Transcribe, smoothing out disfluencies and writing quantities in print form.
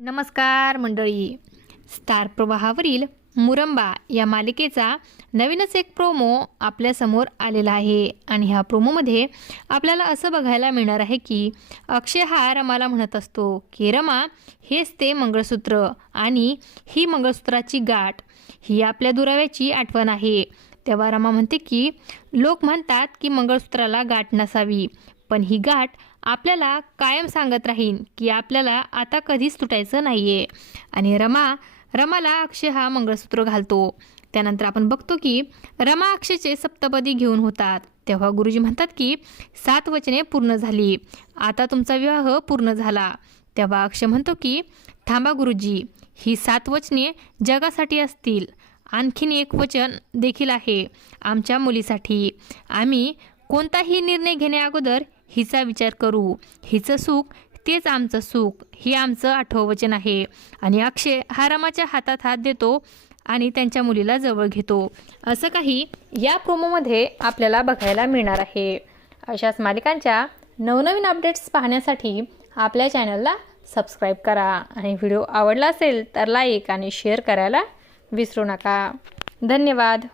नमस्कार मंडळी. स्टार प्रवाहावरील मुरंबा या मालिकेचा नवीनच एक प्रोमो आपल्यासमोर आलेला आहे आणि ह्या प्रोमोमध्ये आपल्याला असं बघायला मिळणार आहे की अक्षय हा रमाला म्हणत असतो की रमा, हेच ते मंगळसूत्र आणि ही मंगळसूत्राची गाठ, ही आपल्या दुराव्याची आठवण आहे. तेव्हा रमा म्हणते की लोक म्हणतात की मंगळसूत्राला गाठ नसावी, पण ही गाठ आपल्याला कायम सांगत राहीन की आपल्याला आता कधीच तुटायचं नाहीये. आणि रमाला अक्षय हा मंगळसूत्र घालतो. त्यानंतर आपण बघतो की रमा अक्षयचे सप्तपदी घेऊन होतात. तेव्हा गुरुजी म्हणतात की 7 वचने पूर्ण झाली, आता तुमचा विवाह पूर्ण झाला. तेव्हा अक्षय म्हणतो की थांबा गुरुजी, ही 7 वचने जगासाठी असतील, आणखीन एक वचन देखील आहे आमच्या मुलीसाठी. आम्ही कोणताही निर्णय घेण्याअगोदर हिचा विचार करू. हिचं सुख तेच आमचं सुख, हे आमचं 8वं वचन आहे. आणि अक्षय हा रमाच्या हातात हात देतो आणि त्यांच्या मुलीला जवळ घेतो. असं काही या प्रोमोमध्ये आपल्याला बघायला मिळणार आहे. अशाच मालिकांच्या नवनवीन अपडेट्स पाहण्यासाठी आपल्या चॅनलला सबस्क्राईब करा आणि व्हिडिओ आवडला असेल तर लाईक आणि शेअर करायला विसरू नका. धन्यवाद.